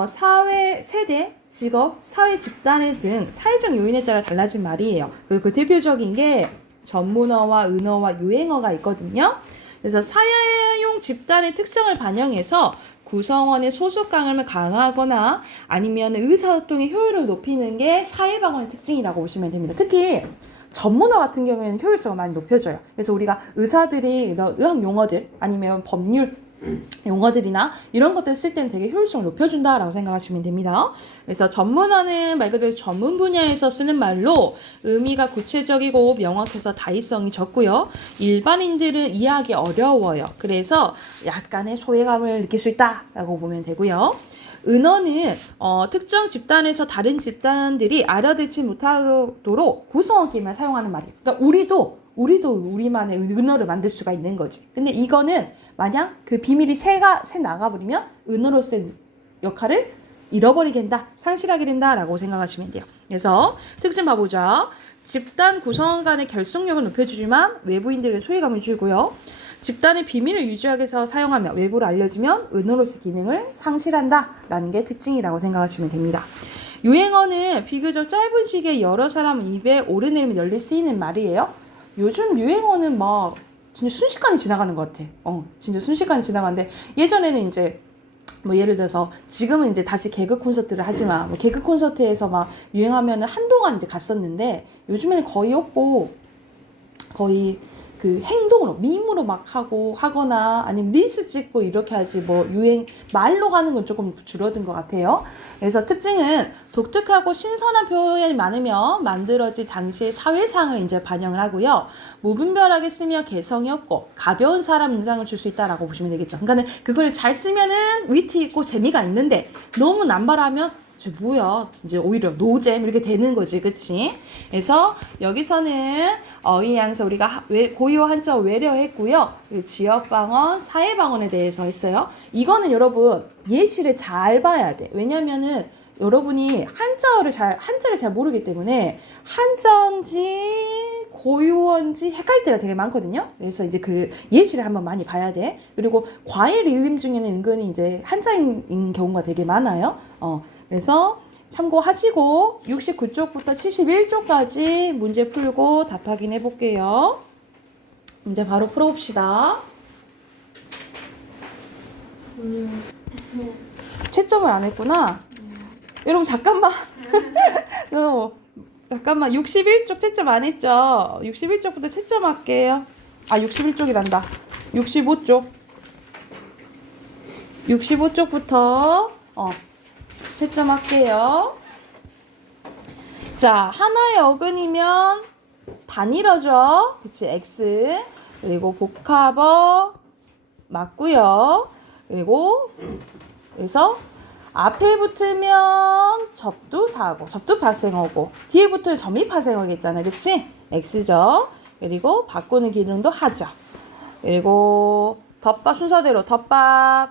사회, 세대, 직업, 사회 집단 등 사회적 요인에 따라 달라진 말이에요. 그 대표적인 게 전문어와 은어와 유행어가 있거든요. 그래서 사회용 집단의 특성을 반영해서 구성원의 소속감을 강화하거나 아니면 의사소통의 효율을 높이는 게 사회방언의 특징이라고 보시면 됩니다. 특히 전문어 같은 경우에는 효율성을 많이 높여줘요. 그래서 우리가 의사들이 이런 의학 용어들 아니면 법률 용어들이나 이런 것들 쓸 때는 되게 효율성을 높여준다라고 생각하시면 됩니다. 그래서 전문어는 말 그대로 전문 분야에서 쓰는 말로 의미가 구체적이고 명확해서 다의성이 적고요. 일반인들은 이해하기 어려워요. 그래서 약간의 소외감을 느낄 수 있다라고 보면 되고요. 은어는 특정 집단에서 다른 집단들이 알아듣지 못하도록 구성어기만 사용하는 말이에요. 그러니까 우리도 우리만의 은어를 만들 수가 있는 거지. 근데 이거는 만약 그 비밀이 새 나가버리면 은어로서의 역할을 잃어버리게 된다, 상실하게 된다라고 생각하시면 돼요. 그래서 특징 봐보자. 집단 구성원 간의 결속력을 높여주지만 외부인들의 소외감을 주고요. 집단의 비밀을 유지하기 위해서 사용하며 외부로 알려지면 은어로서 기능을 상실한다라는 게 특징이라고 생각하시면 됩니다. 유행어는 비교적 짧은 시기에 여러 사람 입에 오르내리며 널리 쓰이는 말이에요. 요즘 유행어는 막 진짜 순식간에 지나가는 것 같아. 진짜 순식간에 지나가는데 예전에는 이제 뭐 예를 들어서 지금은 이제 다시 개그 콘서트를 하지만 뭐 개그 콘서트에서 막 유행하면은 한동안 이제 갔었는데 요즘에는 거의 없고 거의 그 행동으로 밈으로 막 하거나 아니면 릴스 찍고 이렇게 하지 뭐 유행 말로 하는 건 조금 줄어든 것 같아요. 그래서 특징은 독특하고 신선한 표현이 많으며 만들어진 당시의 사회상을 이제 반영을 하고요. 무분별하게 쓰며 개성이 없고 가벼운 사람 인상을 줄 수 있다라고 보시면 되겠죠. 그러니까 그걸 잘 쓰면은 위트 있고 재미가 있는데 너무 남발하면 이제 뭐야 이제 오히려 노잼 이렇게 되는 거지, 그치? 그래서 여기서는 어휘양서 우리가 고유 한자 외래어했고요. 지역방언, 사회방언에 대해서 했어요. 이거는 여러분 예시를 잘 봐야 돼. 왜냐면은 여러분이 한자를 잘 모르기 때문에 한자인지 고유어인지 헷갈릴 때가 되게 많거든요. 그래서 이제 그 예시를 한번 많이 봐야 돼. 그리고 과일 이름 중에는 은근히 이제 한자인 경우가 되게 많아요. 그래서 참고하시고 69쪽부터 71쪽까지 문제 풀고 답 확인해 볼게요. 문제 바로 풀어봅시다. 채점을 안 했구나. 여러분 잠깐만. 잠깐만 61쪽 채점 안 했죠? 61쪽부터 채점할게요. 61쪽이란다. 65쪽. 65쪽부터 채점할게요. 자, 하나의 어근이면 단일어죠. 그치, X. 그리고 복합어 맞고요. 그리고 그래서 앞에 붙으면 접두사고, 접두파생어고 뒤에 붙으면 점입파생어겠잖아, 그치? X죠. 그리고 바꾸는 기능도 하죠. 그리고 덮밥 순서대로 덮밥,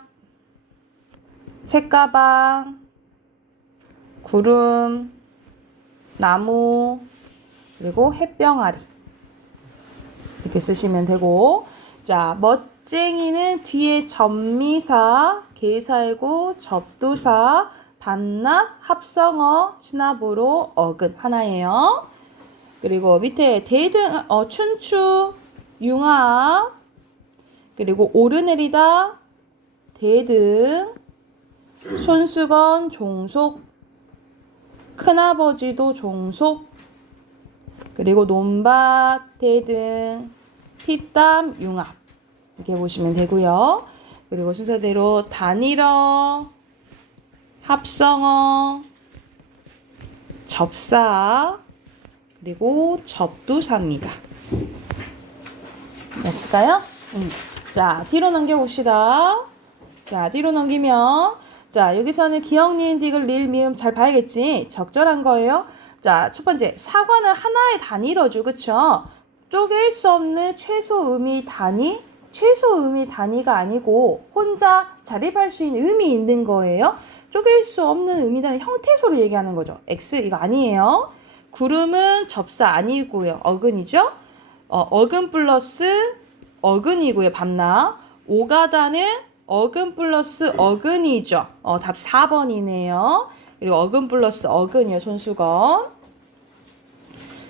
책가방, 구름, 나무, 그리고 햇병아리 이렇게 쓰시면 되고, 자, 멋쟁이는 뒤에 전미사, 계살고, 접두사, 반납, 합성어, 신압으로 어근 하나예요. 그리고 밑에 대등, 춘추, 융합, 그리고 오르내리다, 대등, 손수건, 종속, 큰아버지도 종속, 그리고 논밭, 대등, 피땀, 융합 이렇게 보시면 되고요. 그리고 순서대로 단일어, 합성어, 접사, 그리고 접두사입니다. 됐을까요? 자, 뒤로 넘겨봅시다. 자, 뒤로 넘기면 자, 여기서는 기역, 니은, 디귿, 릴, 미음 잘 봐야겠지? 적절한 거예요. 자, 첫 번째, 사과는 하나의 단일어죠, 그쵸? 쪼갤 수 없는 최소 의미 단위, 최소 의미 단위가 아니고 혼자 자립할 수 있는 의미 있는 거예요. 쪼갤 수 없는 의미 단위 형태소를 얘기하는 거죠. X 이거 아니에요. 구름은 접사 아니고요. 어근이죠. 어근 플러스 어근이고요. 밤낮. 오가다는 어근 플러스 어근이죠. 답 4번이네요. 그리고 어근 플러스 어근이요. 손수건.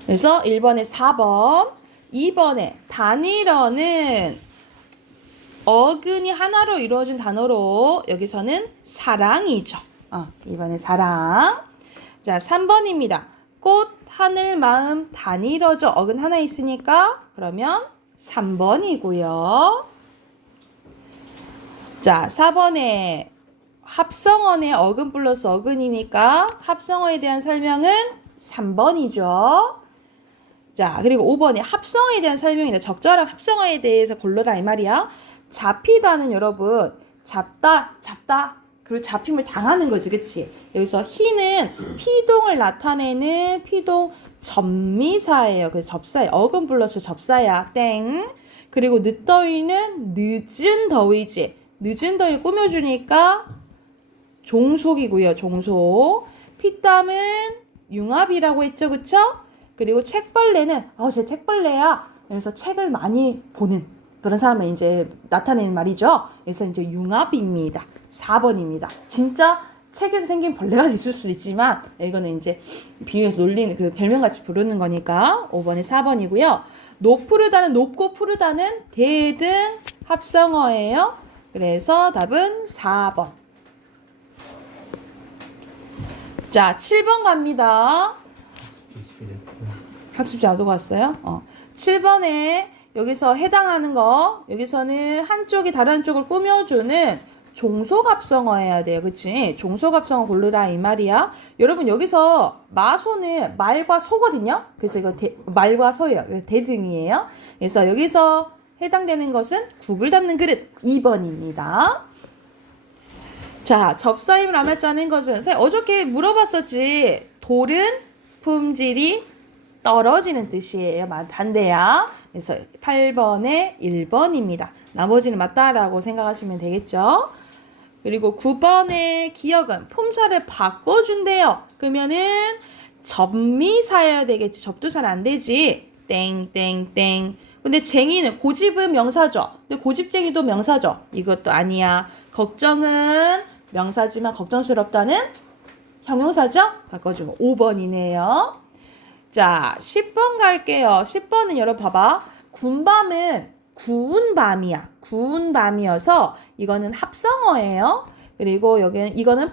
그래서 1번에 4번. 2번에 단일어는 어근이 하나로 이루어진 단어로 여기서는 사랑이죠. 2번에 사랑. 자, 3번입니다. 꽃 하늘 마음 단일어져. 어근 하나 있으니까 그러면 3번이고요. 자, 4번에 합성어네. 어근 플러스 어근이니까 합성어에 대한 설명은 3번이죠. 자, 그리고 5번에 합성어에 대한 설명이다. 적절한 합성어에 대해서 골라라 이 말이야. 잡히다는 여러분, 잡다, 그리고 잡힘을 당하는 거지, 그치? 여기서 희는 피동을 나타내는 피동 접미사예요. 그래서 접사예요. 어근 플러스 접사야. 땡. 그리고 늦더위는 늦은 더위지. 늦은 더위 꾸며주니까 종속이고요. 종속. 피땀은 융합이라고 했죠, 그쵸? 그리고 책벌레는 제 책벌레야. 그래서 책을 많이 보는 그런 사람을 이제 나타내는 말이죠. 그래서 이제 융합입니다. 4번입니다. 진짜 책에서 생긴 벌레가 있을 수도 있지만 이거는 이제 비유해서 놀리는 그 별명같이 부르는 거니까 5번이 4번이고요. 높푸르다는 높고 푸르다는 대등 합성어예요. 그래서 답은 4번. 자, 7번 갑니다. 학습지 안 오고 왔어요? 7번에 여기서 해당하는 거, 여기서는 한쪽이 다른 한쪽을 꾸며주는 종속합성어 해야 돼요. 그치? 종속합성어 고르라 이 말이야. 여러분 여기서 마소는 말과 소거든요. 그래서 이거 말과 소예요. 대등이에요. 그래서 여기서 해당되는 것은 국을 담는 그릇 2번입니다. 자, 접사임을 암했자는 것은 선생님 어저께 물어봤었지. 돌은 품질이 떨어지는 뜻이에요. 반대야. 그래서 8번에 1번입니다. 나머지는 맞다라고 생각하시면 되겠죠. 그리고 9번의 기억은 품사를 바꿔준대요. 그러면은 접미사여야 되겠지. 접두사는 안 되지. 땡땡땡. 근데 쟁이는 고집은 명사죠. 근데 고집쟁이도 명사죠. 이것도 아니야. 걱정은 명사지만 걱정스럽다는 형용사죠. 바꿔주면 5번이네요. 자, 10번 갈게요. 10번은 여러분 봐봐. 군밤은 구운 밤이야. 구운 밤이어서 이거는 합성어예요. 그리고 이거는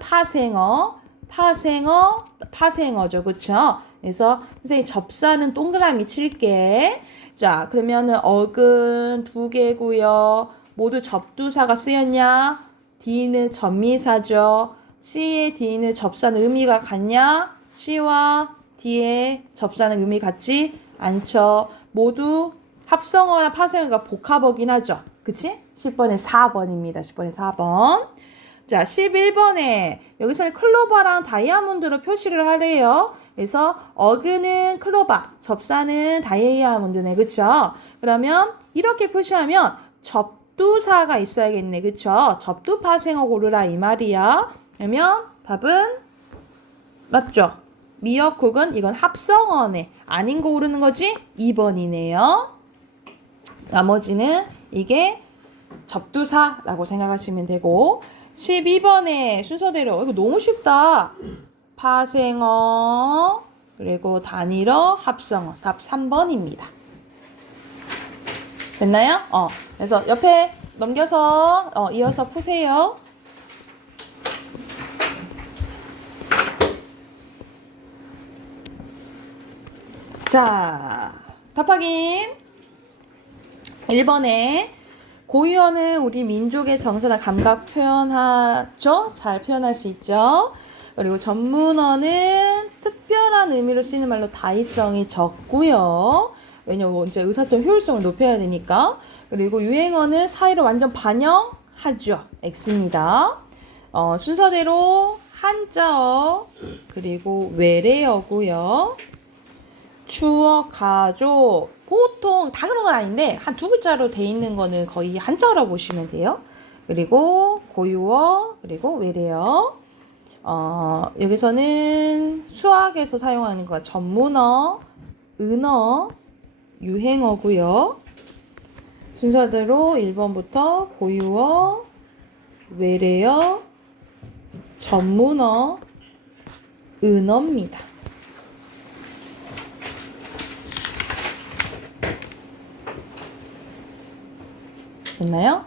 파생어죠. 그쵸? 그래서 선생님 접사는 동그라미 칠게. 자, 그러면은 어근 2개고요. 모두 접두사가 쓰였냐? D는 접미사죠. C의 D는 접사는 의미가 같냐? C와 D의 접사는 의미 같지 않죠. 모두 합성어나 파생어가 복합어긴 하죠. 그치? 10번에 4번입니다. 10번에 4번. 자, 11번에 여기서는 클로바랑 다이아몬드로 표시를 하래요. 그래서 어근은 클로바, 접사는 다이아몬드네. 그쵸? 그러면 이렇게 표시하면 접두사가 있어야겠네. 그쵸? 접두 파생어 고르라 이 말이야. 그러면 답은 맞죠? 미역국은 이건 합성어네. 아닌 거 고르는 거지? 2번이네요. 나머지는 이게 접두사라고 생각하시면 되고 12번에 순서대로 이거 너무 쉽다. 파생어 그리고 단일어 합성어 답 3번입니다. 됐나요? 그래서 옆에 넘겨서 이어서 푸세요. 자, 답 확인. 1번에 고유어는 우리 민족의 정서나 감각 표현하죠? 잘 표현할 수 있죠? 그리고 전문어는 특별한 의미로 쓰이는 말로 다의성이 적고요. 왜냐면 이제 의사소통 효율성을 높여야 되니까. 그리고 유행어는 사회를 완전 반영하죠. X입니다. 순서대로 한자어 그리고 외래어고요. 추억, 가족, 보통 다 그런 건 아닌데 한 2글자로 돼 있는 거는 거의 한자어라고 보시면 돼요. 그리고 고유어, 그리고 외래어. 여기서는 수학에서 사용하는 거 전문어, 은어, 유행어고요. 순서대로 1번부터 고유어, 외래어, 전문어, 은어입니다. 됐나요?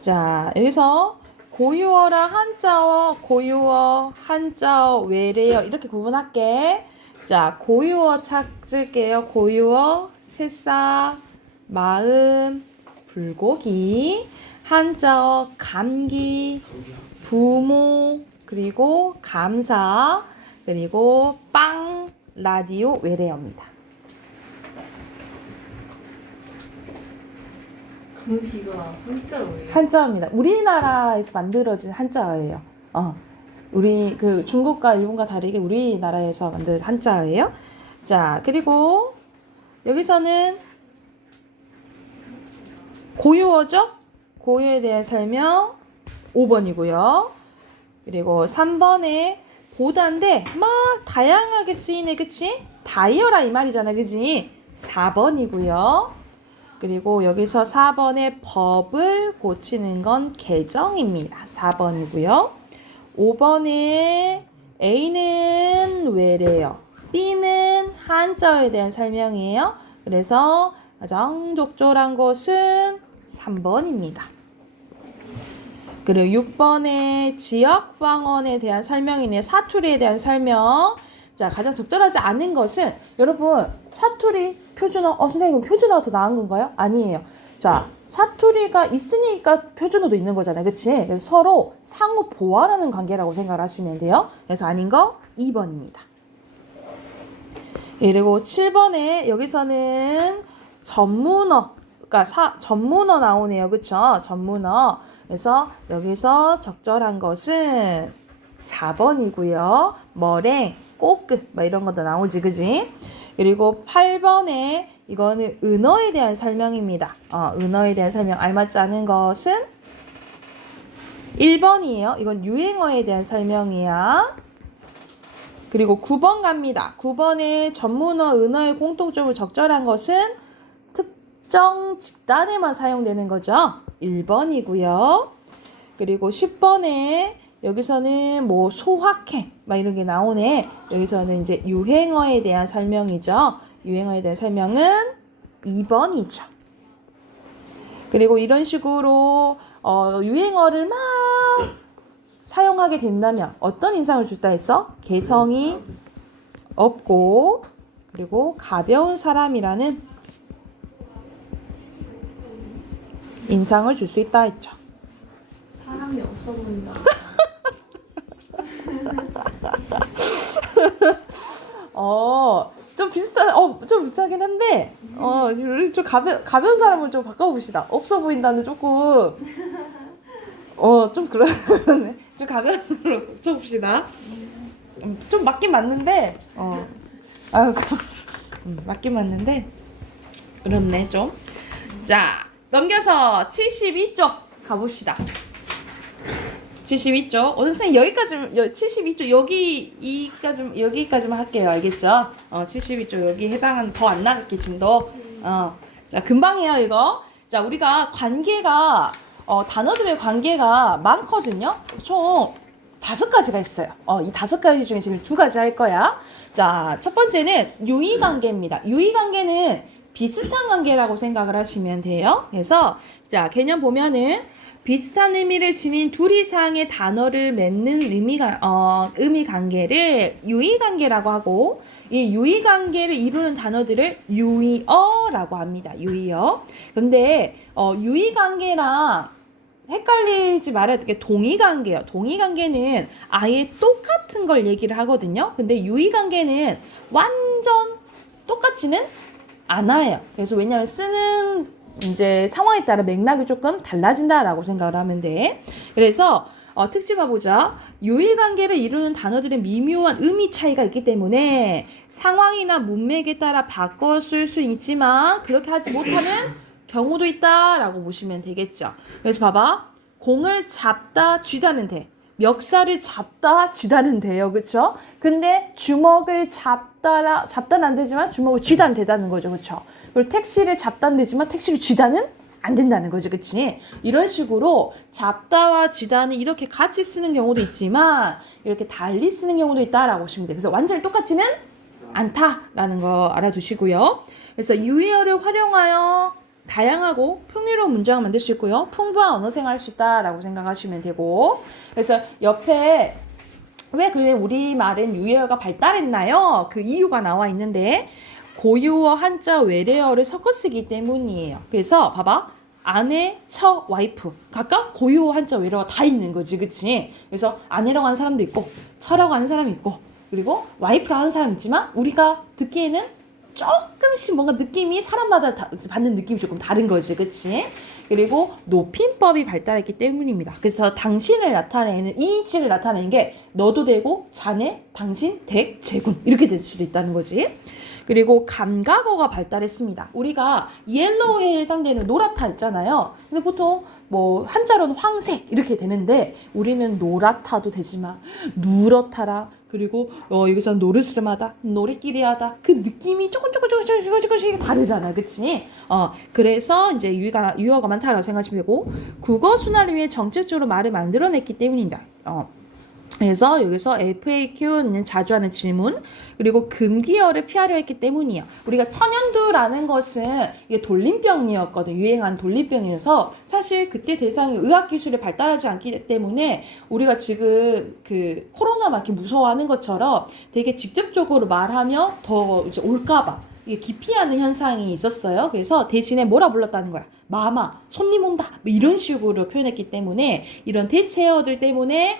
자, 여기서 고유어랑 한자어, 고유어, 한자어, 외래어 이렇게 구분할게. 자, 고유어 찾을게요. 고유어, 새싹, 마음, 불고기, 한자어, 감기, 부모, 그리고 감사, 그리고 빵, 라디오, 외래어입니다. 감기가 한자어예요? 한자어입니다. 우리나라에서 만들어진 한자어예요. 우리 그 중국과 일본과 다르게 우리나라에서 만든 한자어예요. 자, 그리고 여기서는 고유어죠? 고유에 대한 설명 5번이고요. 그리고 3번에 보다인데 막 다양하게 쓰이네, 그치? 다이어라 이 말이잖아, 그치? 4번이고요. 그리고 여기서 4번에 법을 고치는 건 개정입니다. 4번이고요. 5번에 A는 외래어, B는 한자어에 대한 설명이에요. 그래서 가장 적절한 것은 3번입니다. 그리고 6번에 지역방언에 대한 설명이네요. 사투리에 대한 설명. 자, 가장 적절하지 않은 것은 여러분 사투리, 표준어, 선생님 표준어가 더 나은 건가요? 아니에요. 자, 사투리가 있으니까 표준어도 있는 거잖아요. 그치? 그래서 서로 상호 보완하는 관계라고 생각을 하시면 돼요. 그래서 아닌 거 2번입니다. 그리고 7번에 여기서는 전문어, 그러니까 전문어 나오네요. 그쵸? 전문어. 그래서 여기서 적절한 것은 4번이고요. 머랭, 꼬끄, 뭐 이런 것도 나오지, 그지? 그리고 8번에 이거는 은어에 대한 설명입니다. 은어에 대한 설명 알맞지 않은 것은 1번이에요. 이건 유행어에 대한 설명이야. 그리고 9번 갑니다. 9번에 전문어, 은어의 공통점을 적절한 것은 특정 집단에만 사용되는 거죠. 1번이고요. 그리고 10번에 여기서는 뭐 소확행 막 이런 게 나오네. 여기서는 이제 유행어에 대한 설명이죠. 유행어에 대한 설명은 2번이죠. 그리고 이런 식으로 유행어를 막 사용하게 된다면 어떤 인상을 줄다 했어? 개성이 없고 그리고 가벼운 사람이라는 인상을 줄 수 있다 했죠. 사람이 없어 보인다. 좀 비슷하긴 한데, 좀 가벼운 사람을 좀 바꿔봅시다. 없어 보인다는 조금, 좀 그러네. 좀 가벼운 사람으로 고쳐봅시다. 좀 맞긴 맞는데, 맞긴 맞는데, 그렇네, 좀. 자, 넘겨서 72쪽 가봅시다. 72쪽. 오늘 선생님 여기까지만 72쪽 여기까지만 할게요. 알겠죠? 72쪽 여기 해당은 더 안 나갔겠지, 너. 자, 금방이에요, 이거. 자, 우리가 관계가 단어들의 관계가 많거든요. 총 5가지가 있어요. 이 5가지 중에 지금 2가지 할 거야. 자, 첫 번째는 유의관계입니다. 유의관계는 비슷한 관계라고 생각을 하시면 돼요. 그래서 자, 개념 보면은 비슷한 의미를 지닌 둘 이상의 단어를 맺는 의미 관계를 유의관계라고 하고, 이 유의관계를 이루는 단어들을 유의어라고 합니다. 유의어. 근데 유의관계랑 헷갈리지 말아야 될 게 동의관계예요. 동의관계는 아예 똑같은 걸 얘기를 하거든요. 근데 유의관계는 완전 똑같지는 않아요. 그래서 왜냐하면 쓰는 이제 상황에 따라 맥락이 조금 달라진다라고 생각을 하면 돼. 그래서 특징 봐보자. 유의관계를 이루는 단어들의 미묘한 의미 차이가 있기 때문에 상황이나 문맥에 따라 바꿔 쓸 수 있지만 그렇게 하지 못하는 경우도 있다라고 보시면 되겠죠. 그래서 봐봐. 공을 잡다 쥐다는 돼. 멱살을 잡다 쥐다는 돼요. 그쵸? 근데 주먹을 잡다는 안 되지만 주먹을 쥐다는 되다는 거죠. 그쵸? 그리고 택시를 잡다는 되지만 택시를 쥐다는 안 된다는 거죠. 그치? 이런 식으로 잡다와 쥐다는 이렇게 같이 쓰는 경우도 있지만 이렇게 달리 쓰는 경우도 있다라고 보시면 돼요. 그래서 완전히 똑같지는 않다라는 거 알아두시고요. 그래서 유의어를 활용하여 다양하고 풍요로운 문장을 만들 수 있고요. 풍부한 언어 생활을 할 수 있다라고 생각하시면 되고, 그래서 옆에 왜 그래 우리말은 유해어가 발달했나요? 그 이유가 나와 있는데 고유어, 한자, 외래어를 섞어 쓰기 때문이에요. 그래서 봐봐. 아내, 처, 와이프 각각 고유어, 한자, 외래어 다 있는 거지. 그치? 그래서 아내라고 하는 사람도 있고 처라고 하는 사람이 있고 그리고 와이프라고 하는 사람이 있지만 우리가 듣기에는 조금씩 뭔가 느낌이 사람마다 받는 느낌이 조금 다른 거지. 그치? 그리고 높임법이 발달했기 때문입니다. 그래서 당신을 나타내는 이인칭을 나타내는 게 너도 되고 자네, 당신, 댁, 제군 이렇게 될 수도 있다는 거지. 그리고 감각어가 발달했습니다. 우리가 옐로우에 해당되는 노랗다 있잖아요. 근데 보통 뭐 한자로는 황색 이렇게 되는데 우리는 노랗다도 되지만 누렇다라 그리고 여기서 노르스름하다 노래끼리하다 그 느낌이 조금씩 다르잖아. 그치? 그래서 이제 유어가 많다라고 생각하시면 되고 국어 순환을 위해 정책적으로 말을 만들어냈기 때문입니다. 그래서 여기서 FAQ는 자주 하는 질문 그리고 금기어를 피하려 했기 때문이에요. 우리가 천연두라는 것은 이게 돌림병이었거든. 유행한 돌림병이어서 사실 그때 대상이 의학기술이 발달하지 않기 때문에 우리가 지금 그 코로나 막 이렇게 무서워하는 것처럼 되게 직접적으로 말하면 더 이제 올까봐 이게 기피하는 현상이 있었어요. 그래서 대신에 뭐라 불렀다는 거야? 마마, 손님 온다. 뭐 이런 식으로 표현했기 때문에 이런 대체어들 때문에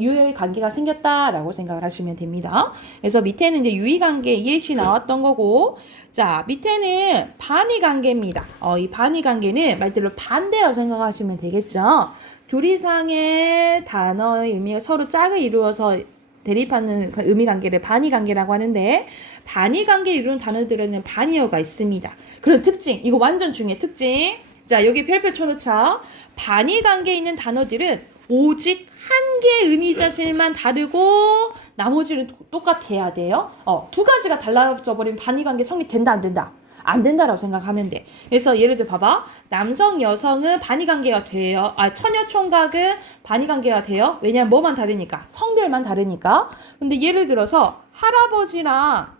유해 관계가 생겼다라고 생각을 하시면 됩니다. 그래서 밑에는 이제 유의 관계 예시 나왔던 거고, 자 밑에는 반의 관계입니다. 이 반의 관계는 말대로 반대라고 생각하시면 되겠죠. 조리상의 단어의 의미가 서로 짝을 이루어서 대립하는 의미 관계를 반의 관계라고 하는데 반의 관계를 이루는 단어들에는 반의어가 있습니다. 그런 특징, 이거 완전 중요해. 특징. 자, 여기 별표 쳐놓자. 반의 관계에 있는 단어들은 오직 한 개의 의미 자질만 다르고 나머지는 똑같아야 돼요. 두 가지가 달라져 버리면 반의 관계 성립된다 안 된다? 안 된다라고 생각하면 돼. 그래서 예를 들어 봐봐. 남성, 여성은 반의 관계가 돼요. 처녀 총각은 반의 관계가 돼요. 왜냐면 뭐만 다르니까? 성별만 다르니까. 근데 예를 들어서 할아버지랑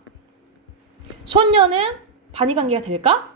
손녀는 반의 관계가 될까?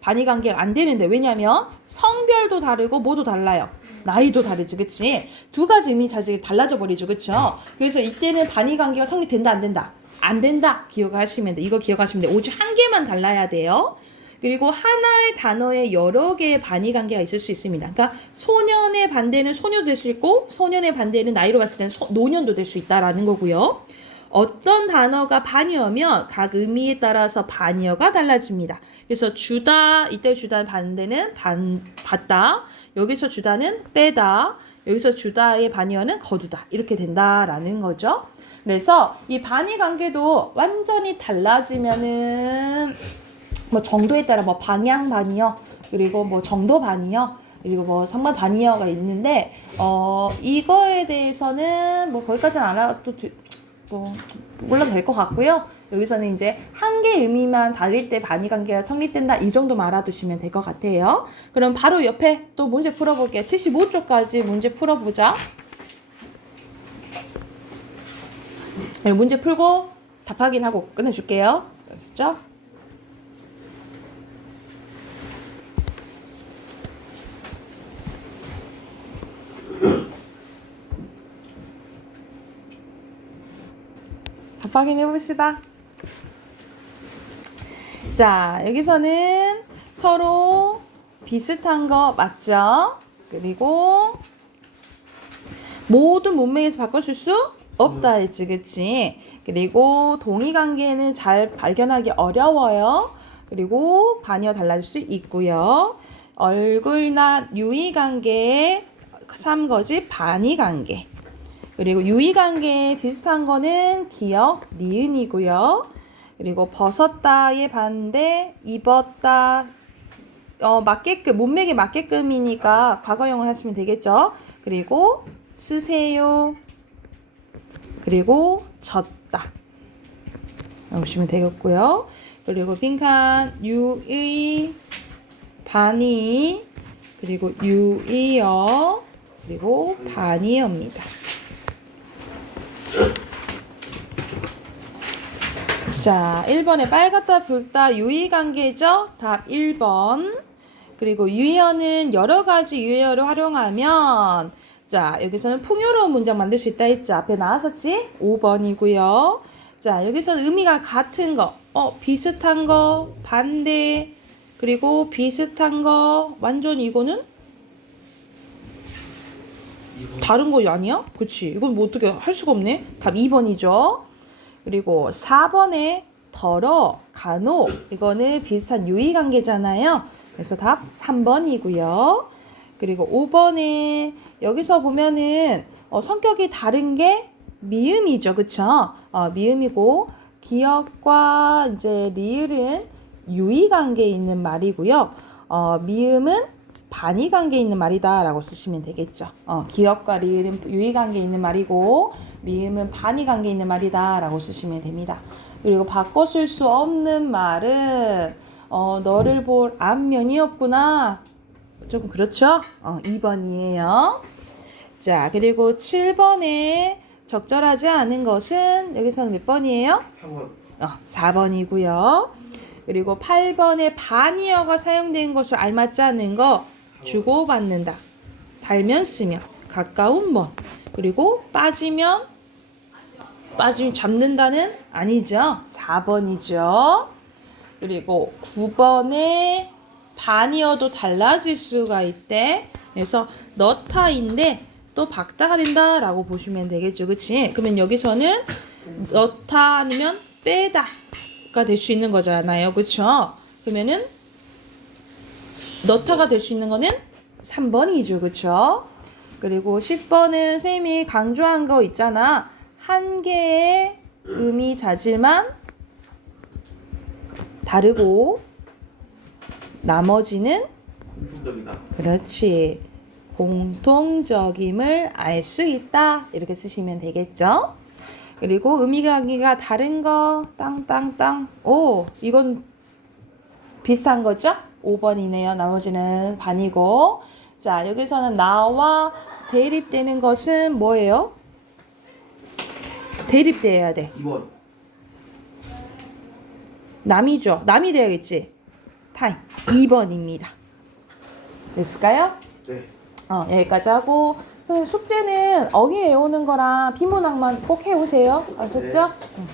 반의 관계가 안 되는데 왜냐면 성별도 다르고 뭐도 달라요. 나이도 다르지, 그치? 두 가지 의미 자질이 달라져 버리죠, 그쵸? 그래서 이때는 반의 관계가 성립된다 안 된다? 안 된다 기억하시면 돼. 이거 기억하시면 돼. 오직 한 개만 달라야 돼요. 그리고 하나의 단어에 여러 개의 반의 관계가 있을 수 있습니다. 그러니까 소년의 반대는 소녀도 될 수 있고 소년의 반대는 나이로 봤을 때는 노년도 될 수 있다라는 거고요. 어떤 단어가 반의어면 각 의미에 따라서 반의어가 달라집니다. 그래서 주다, 이때 주다의 반대는 받다, 여기서 주다는 빼다, 여기서 주다의 반의어는 거두다 이렇게 된다라는 거죠. 그래서 이 반의 관계도 완전히 달라지면은 뭐 정도에 따라 뭐 방향 반의어 그리고 뭐 정도 반의어 그리고 뭐 상반 반의어가 있는데 이거에 대해서는 뭐 거기까지는 알아도 뭐 몰라도 될 것 같고요. 여기서는 이제 한 개 의미만 다를 때 반의 관계가 성립된다 이 정도만 알아두시면 될 것 같아요. 그럼 바로 옆에 또 문제 풀어볼게요. 75쪽까지 문제 풀어보자. 문제 풀고 답 확인하고 끝내줄게요. 아시죠? 답 확인해 봅시다. 자, 여기서는 서로 비슷한 거 맞죠? 그리고 모든 문맥에서 바꿔줄 수 없다 했지, 그치? 그리고 동의관계는 잘 발견하기 어려워요. 그리고 반의어 달라질 수 있고요. 얼굴나 유의관계의 3거지 반의관계. 그리고 유의관계에 비슷한 거는 기역, 니은이고요. 그리고 벗었다의 반대, 입었다, 맞게끔, 문맥에 맞게끔이니까 과거형을 하시면 되겠죠. 그리고 쓰세요. 그리고 졌다. 보시면 되겠고요. 그리고 빈칸, 유의, 반의, 그리고 유의어, 그리고 반의어입니다. 자, 1번에 빨갛다, 붉다, 유의관계죠? 답 1번. 그리고 유의어는 여러 가지 유의어를 활용하면 자, 여기서는 풍요로운 문장 만들 수 있다 했죠. 앞에 나왔었지? 5번이고요. 자, 여기서는 의미가 같은 거, 비슷한 거, 반대, 그리고 비슷한 거, 완전 이거는 다른 거 아니야? 그치? 이건 뭐 어떻게 할 수가 없네. 답 2번이죠. 그리고 4번에 더러, 간혹, 이거는 비슷한 유의관계잖아요. 그래서 답 3번이고요. 그리고 5번에 여기서 보면은 성격이 다른 게 미음이죠. 그쵸? 미음이고 기역과 이제 리을은 유의관계에 있는 말이고요. 미음은 반의관계에 있는 말이다 라고 쓰시면 되겠죠. 기역과 리을은 유의관계에 있는 말이고 미음은 반의관계에 있는 말이다 라고 쓰시면 됩니다. 그리고 바꿔 쓸 수 없는 말은 너를 볼 안면이었구나. 조금 그렇죠? 2번이에요. 자, 그리고 7번에 적절하지 않은 것은 여기서는 몇 번이에요? 4번이고요. 그리고 8번에 반이어가 사용된 것을 알맞지 않은 거 주고받는다. 달면 쓰면 가까운 먼. 그리고 빠지면 잡는다는 아니죠. 4번이죠. 그리고 9번에 반이어도 달라질 수가 있대. 그래서 넣다인데 또 박다가 된다라고 보시면 되겠죠. 그치? 그러면 여기서는 넣다 아니면 빼다가 될 수 있는 거잖아요. 그쵸? 그러면은 넣다가 될 수 있는 거는 3번이죠. 그쵸? 그리고 10번은 선생님이 강조한 거 있잖아. 한 개의 의미 자질만 다르고 나머지는 공통적이다. 그렇지. 공통적임을 알 수 있다. 이렇게 쓰시면 되겠죠. 그리고 의미가 다른 거 땅땅땅. 오, 이건 비슷한 거죠? 5번이네요. 나머지는 반이고. 자, 여기서는 나와 대립되는 것은 뭐예요? 대립돼야 돼. 2번. 남이죠. 남이 돼야겠지. 타임. 2번입니다. 됐을까요? 네. 여기까지 하고 선생님 숙제는 어휘 외우는 거랑 비문학만 꼭 해오세요. 아셨죠? 네. 응.